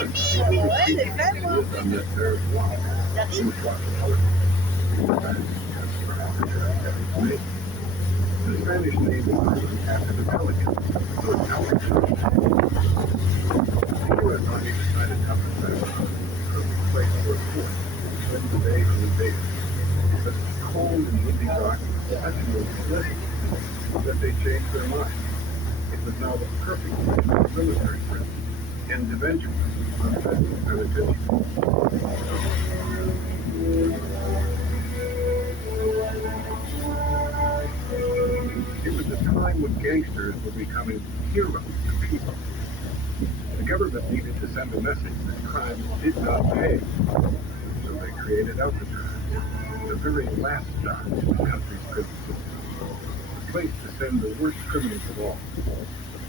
Ouais, c'est fait, moi. J'arrive. The Spanish name was after the pelican, so it's Alcatraz. The U.S. Army decided Alcatraz was a perfect place for a fort to spend the day on the base. But it's cold and windy rock, such an blizzard, that they changed their mind. It was now the perfect place for a military trip, and eventually, penitentiary. It was a time when gangsters were becoming heroes to people. The government needed to send a message that crime did not pay, so they created Alcatraz, the very last stop in the country's prison system, a place to send the worst criminals of all.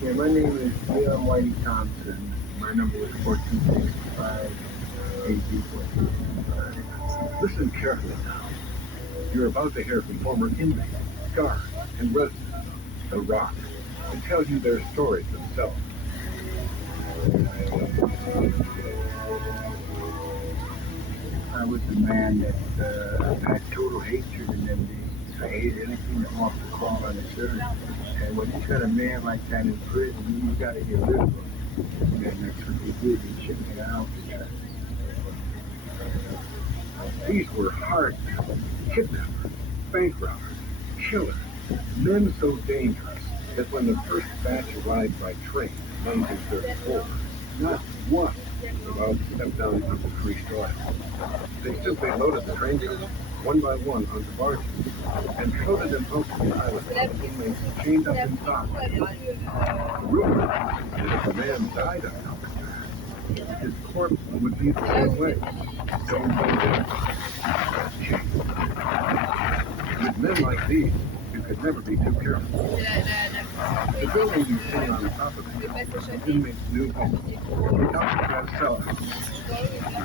Yeah, my name is Leon Whitey Thompson. My number is 1465 AP. Listen carefully now. You're about to hear from former inmates, guards, and residents of The Rock to tell you their stories themselves. I was a man that had total hatred in them days. I hated anything that walked the crawl on this earth. And when you got a man like that in prison, you got to get rid of him. And that's what they did. They shipped me to Alcatraz. These were hard kidnappers, bank robbers, killers, men so dangerous that when the first batch arrived by train in 1934, not one was allowed to step down onto free soil. They simply loaded the train cars one by one onto barges and floated them out to the island with inmates chained up inside. The rumor is if a man died on Alcatraz, his corpse would be the same way. Don't With men like these, you could never be too careful. The building you see on top of the hill is the inmate's new home, the Alcatraz cell house.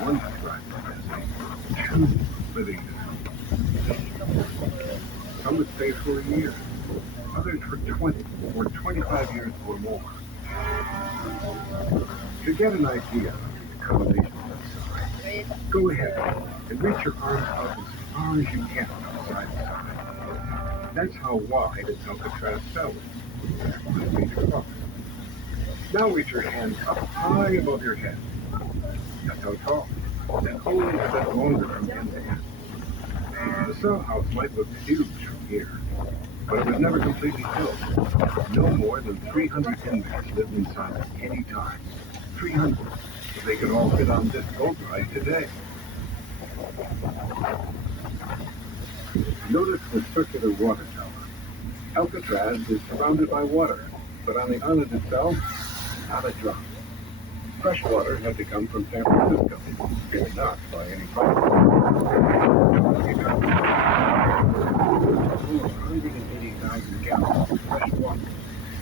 One described it as a true living hell. Some would stay for a year, others for 20 or 25 years or more. To get an idea of the accommodations inside, go ahead and reach your arms out as far as you can from side to side. That's how wide its Alcatraz cell is, 1 meter across. Now reach your hand up high above your head. That's how tall, and only a bit longer from end to end. The cell house might look huge from here, but it was never completely filled. No more than 300 inmates lived inside at any time. 300, if they could all fit on this boat ride today. Notice the circular water tower. Alcatraz is surrounded by water, but on the island itself, not a drop. Fresh water had to come from San Francisco, and not by any pipeline. 180,000 gallons of fresh water.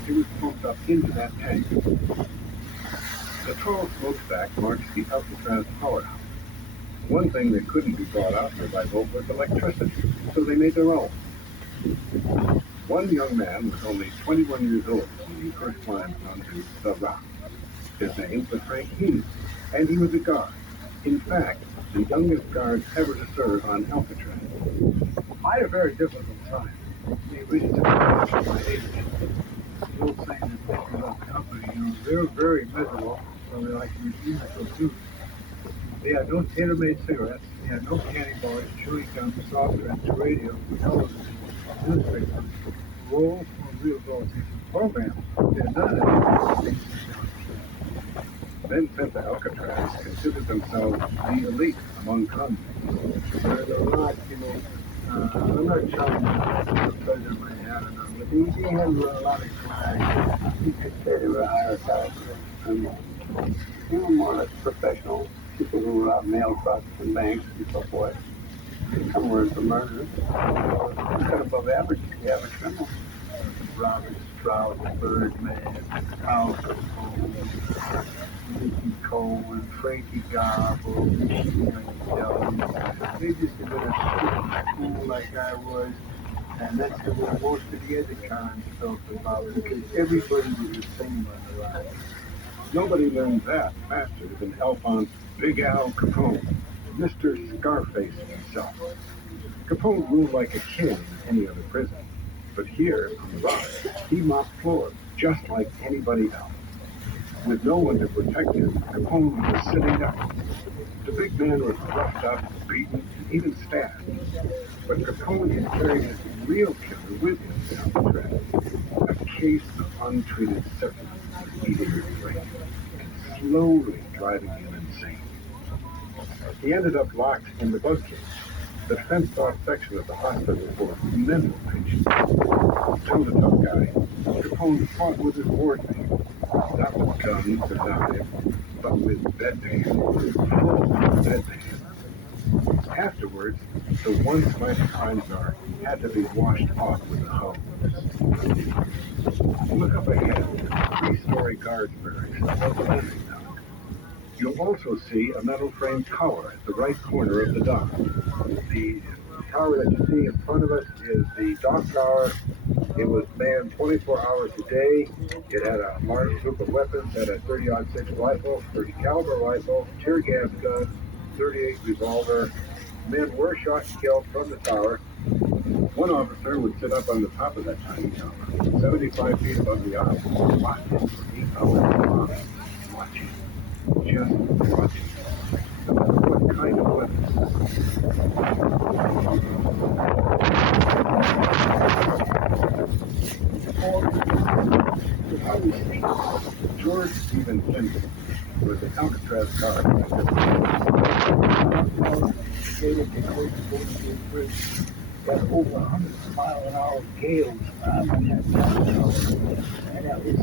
It was pumped up into that tank. The tall smokestack marks the Alcatraz powerhouse. One thing that couldn't be brought out here by boat was electricity, so they made their own. One young man was only 21 years old when he first climbed onto The Rock. His name was Frank Hughes, and he was a guard. In fact, the youngest guard ever to serve on Alcatraz. I had a very difficult time. They really took advantage of my age. The old saying that they give up company, they're very miserable, so they like to refuse to go too. They had no tailor-made cigarettes, they had no candy bars, chewing gum, soft drinks, radio, television, newspapers, roll for rehabilitation programs. They had none of that. Men sent to Alcatraz considered themselves the elite among convicts. There's a lot, I'm not trying to president might have or not, but he had a lot of crime. He could say they were higher class. More or less professional people who were out mail trucks and banks and so forth. Some were into murder. Kind of above average, the average criminal. Robert Stroud, Birdman, Alfred Mickey Cohen, Frankie Gobble, they just did a fool like I was, and that's what most of the other cons felt about, because everybody was the same on the ride. Nobody learned that faster than Alphonse Big Al Capone, Mr. Scarface himself. Capone ruled like a king in any other prison, but here on the rise, he mopped floors just like anybody else. With no one to protect him, Capone was sitting up. The big man was roughed up, beaten, and even stabbed. But Capone had carried his real killer with him to Alcatraz, a case of untreated syphilis eating his brain and slowly driving him insane. He ended up locked in the bug cage, the fenced-off section of the hospital for mental patients. Still the tough guy, Capone fought with his wardmate, not with guns or knives, but with bedpans, full bedpans. Afterwards, the once mighty crime czar had to be washed off with a hose. Look up ahead, three-story guards barracks above the landing dock. You'll also see a metal framed tower at the right corner of the dock. The tower that you see in front of us is the dock tower. It was manned 24 hours a day. It had a large group of weapons, had a 30-06 rifle, 30 caliber rifle, tear gas gun, 38 revolver. Men were shot and killed from the tower. One officer would sit up on the top of that tiny tower, 75 feet above the eye, watching for 8 hours long, watching, just watching. No matter what kind of weapon. George Stephen Lindsay was an Alcatraz guard. Got over 100-mile-an-hour gales on that tower, and that was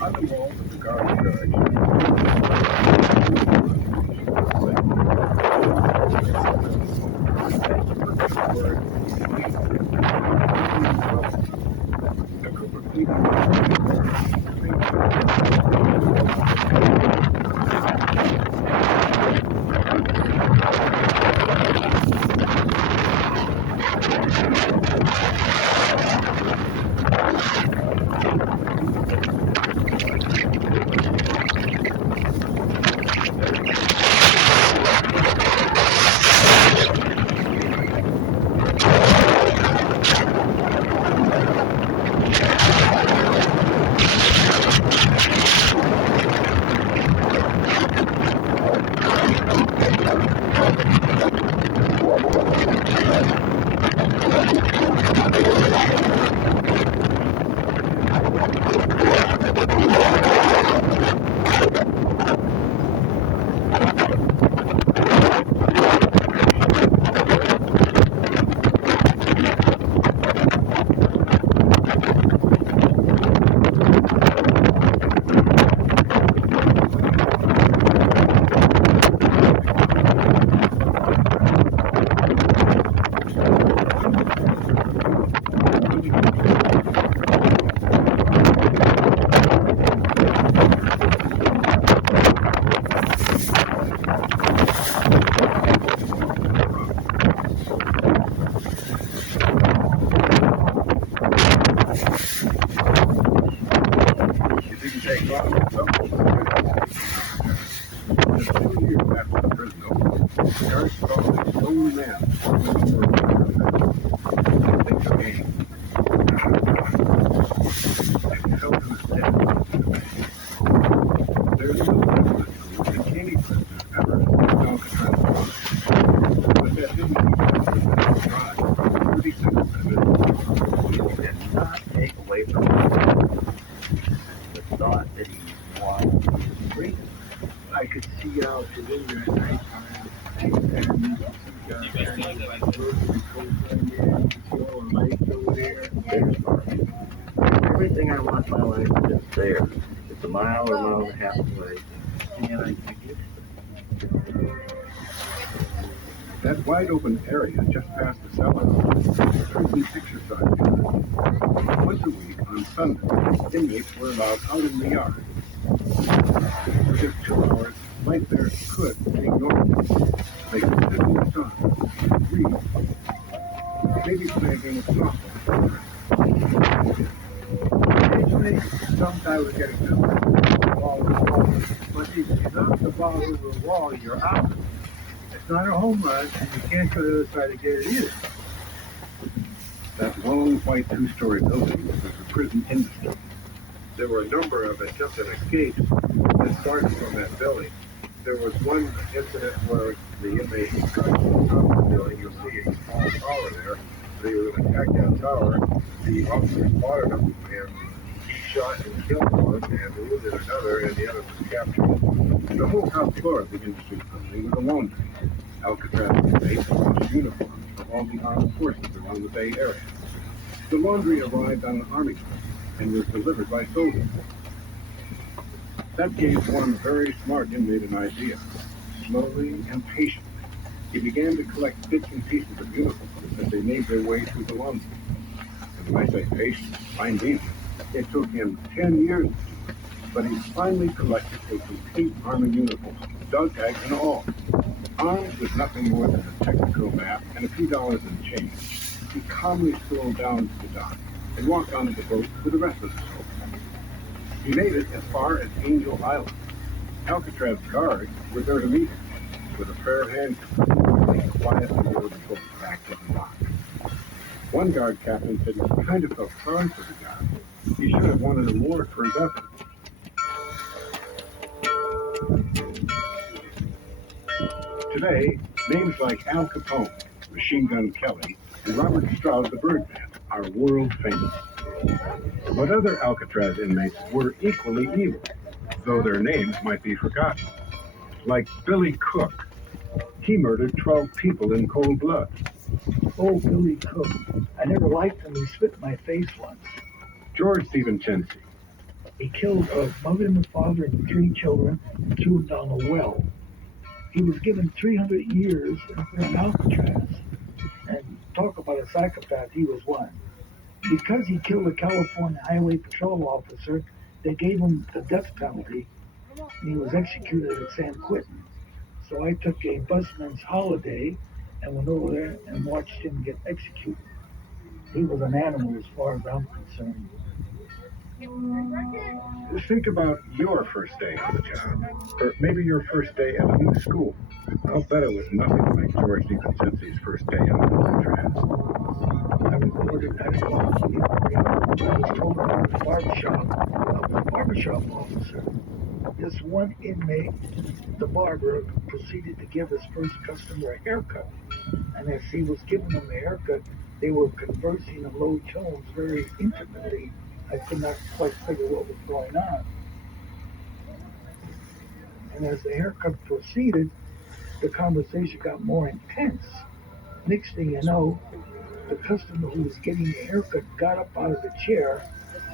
On the walls of the guard barracks, a group of people. take off. Just 2 years after the prison opened, guards called a lone man they took aim. They fell to his death. There's no evidence that any prisoners ever escaped Alcatraz. But that didn't keep the drive from 30 seconds to midnight. It did not take away from him the thought that he wanted to be free. I could see out the window at night time, and Everything I want in my life is there. It's a mile or a mile and a half away, and I get it. That wide open area just past the cellars is a prison exercise yard. Once a week on Sunday, inmates were allowed out in the yard. just 2 hours, life there could be normal. They could sit in the sun, read, maybe play a game of softball. Occasionally, some guy would get a good one, the ball over the wall. But if you knock the ball over the wall, you're out. It's not a home run, and you can't go to the other side to get it either. That long white two-story building was the prison industry. There were a number of attempted escapes that started from that building. There was one incident where the inmates got to the top of the building. You'll see a small tower there. They were going to attack that tower. The officers spotted them, and he shot and killed one and wounded another, and the other was captured. The whole top floor of the industry building was a laundry. Alcatraz inmates washed uniforms for all the armed forces around the Bay Area. The laundry arrived on an army truck and was delivered by soldiers. That gave one very smart inmate an idea. Slowly and patiently, he began to collect bits and pieces of uniforms as they made their way through the laundry. And when I say patient, I mean it took him 10 years to do it, but he finally collected a complete army uniform, dog tags and all. Armed with nothing more than a technical map and a few dollars in change, he calmly strolled down to the dock and walked onto the boat with the rest of the soldiers. He made it as far as Angel Island. Alcatraz guards were there to meet him. With a pair of handcuffs, they quietly rowed the boat back to the dock. One guard captain said he kind of felt sorry for the guy. He should have won an award for his effort. Today, names like Al Capone, Machine Gun Kelly, and Robert Stroud the Birdman are world famous. But other Alcatraz inmates were equally evil, though their names might be forgotten. Like Billy Cook. He murdered 12 people in cold blood. Oh, Billy Cook. I never liked him. He spit in my face once. George DiVincenzi. He killed a mother and a father and 3 children and threw them down a well. He was given 300 years in Alcatraz. And talk about a psychopath, he was one. Because he killed a California Highway Patrol officer, they gave him the death penalty, and he was executed at San Quentin. So I took a busman's holiday and went over there and watched him get executed. He was an animal as far as I'm concerned. Just think about your first day on the job, or maybe your first day at a new school. I'll bet it was nothing like George DiVincenzi's first day on Alcatraz. I recorded that I was told about the barbershop. I was a barbershop officer. This one inmate, the barber, proceeded to give his first customer a haircut. And as he was giving them the haircut, they were conversing in low tones very intimately. I could not quite figure what was going on. And as the haircut proceeded, the conversation got more intense. Next thing you know, the customer who was getting the haircut got up out of the chair,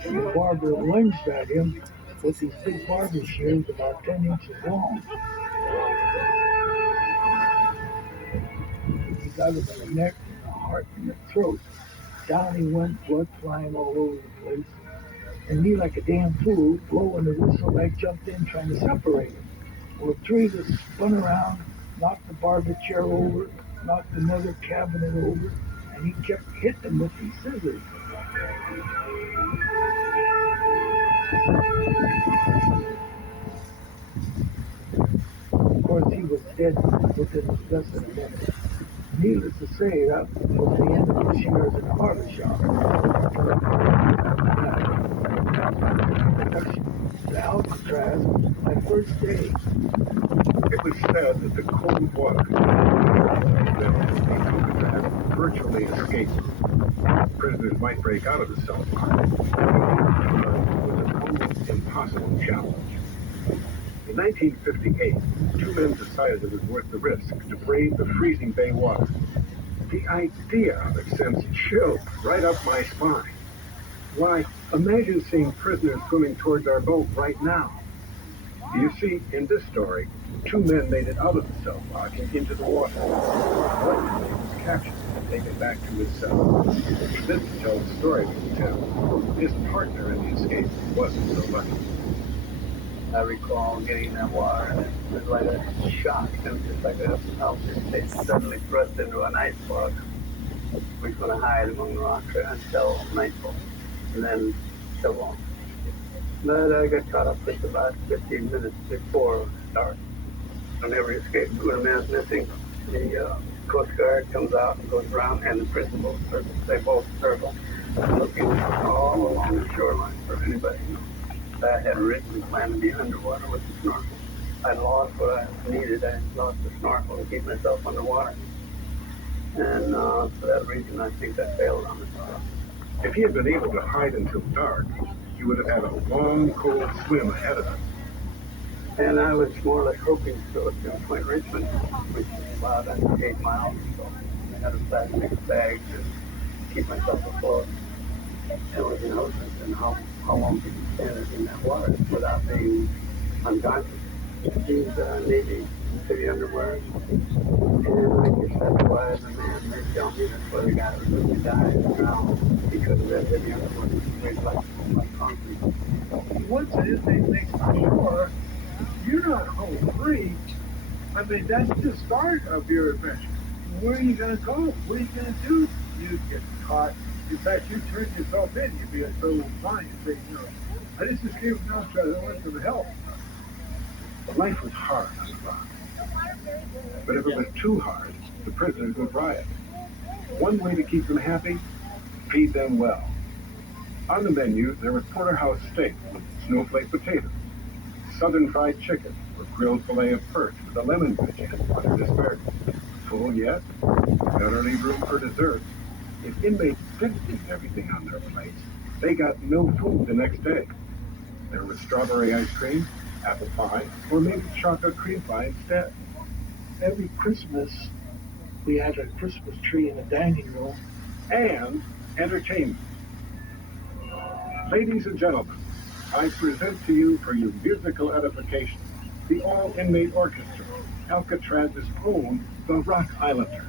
and the barber lunged at him with these big barber shears about 10 inches long. He got him in the neck, in the heart, and the throat. Down he went, blood flying all over the place. And me, like a damn fool, blowing the whistle, I jumped in trying to separate him. Well, three of us spun around, knocked the barber chair over, knocked another cabinet over, and he kept hitting him with these scissors. Of course, he was dead within less than a minute. Needless to say, that was the end of his years in the barber shop. The Alcatraz, my first day. It was said that the cold water Alcatraz virtually escaped. Prisoners might break out of the cell block. It was an almost impossible challenge. In 1958, 2 men decided it was worth the risk to brave the freezing bay water. The idea of it sends chills right up my spine. Why, imagine seeing prisoners swimming towards our boat right now. You see, in this story, 2 men made it out of the cell block and into the water. One man was captured and taken back to his cell. He lived to tell the story to tell. His partner in the escape wasn't so lucky. I recall getting in that water, and it was like a shock. It was just like a they suddenly thrust into an ice block. We're going to hide among the rocks until nightfall, and then so on. But I got caught up just about 15 minutes before dark. I never escaped. When a man's missing, the Coast Guard comes out and goes around, and the principal circle. They both circle, looking all along the shoreline for anybody. I had originally planned to be underwater with the snorkel. I lost what I needed. I lost the snorkel to keep myself underwater. And for that reason, I think I failed on this job. If he had been able to hide until dark, he would have had a long, cold swim ahead of him. And I was more or less hoping to go to Point Richmond, which is about 8 miles or so. I had a plastic bag to keep myself afloat. And with an ocean, and how long could you stand it in that water without being unconscious? These Navy city underwear. And I guess that's why the man they tell me that's why the guy was going to die and drown because of that heavy underwear. It's like concrete. Once an inmate makes the shore, you're not home free. I mean, that's the start of your adventure. Where are you going to go? What are you going to do? You get caught. In fact, you turn yourself in. You'd be so fine. You say, I just escaped from Alcatraz. I went for the help. Life was hard on the rock. But if it was too hard, the prisoners would riot. One way to keep them happy, feed them well. On the menu, there was porterhouse steak with snowflake potatoes, southern fried chicken with grilled filet of perch with a lemon wedge and buttered asparagus. Full, yes, barely room for dessert. If inmates didn't eat everything on their plates, they got no food the next day. There was strawberry ice cream, apple pie, or maybe chocolate cream pie instead. Every Christmas, we had a Christmas tree in the dining room. And entertainment. Ladies and gentlemen, I present to you for your musical edification the all-inmate orchestra, Alcatraz's own The Rock Islanders.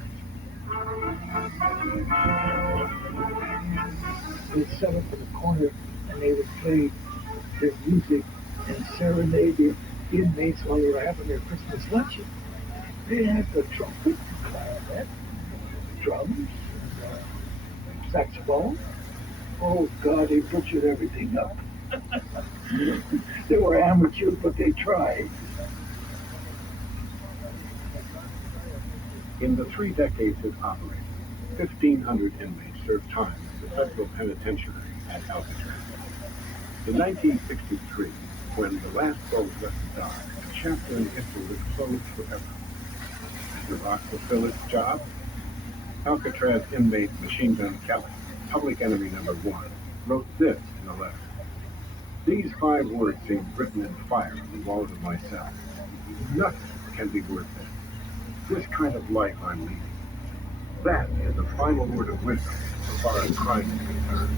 They'd set up in the corner and they would play their music and serenade the inmates while they were having their Christmas luncheon. They had the trumpet, clarinet, drums, saxophone. Oh God, they butchered everything up. They were amateurs, but they tried. In the 3 decades it operated, 1,500 inmates served time at the federal penitentiary at Alcatraz. In 1963, when the last boat left the dock, a chapter in history was closed forever. Did the Rock fulfill its job? Alcatraz inmate Machine Gun Kelly, public enemy number 1, wrote this in a letter. These 5 words seem written in fire on the walls of my cell. Nothing can be worth it. This kind of life I'm leading. That is the final word of wisdom so far as crime is concerned.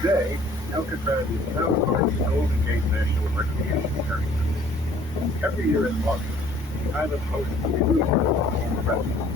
Today, Alcatraz is now part of the Golden Gate National Recreation Area. Every year in August, the island hosts a huge festival.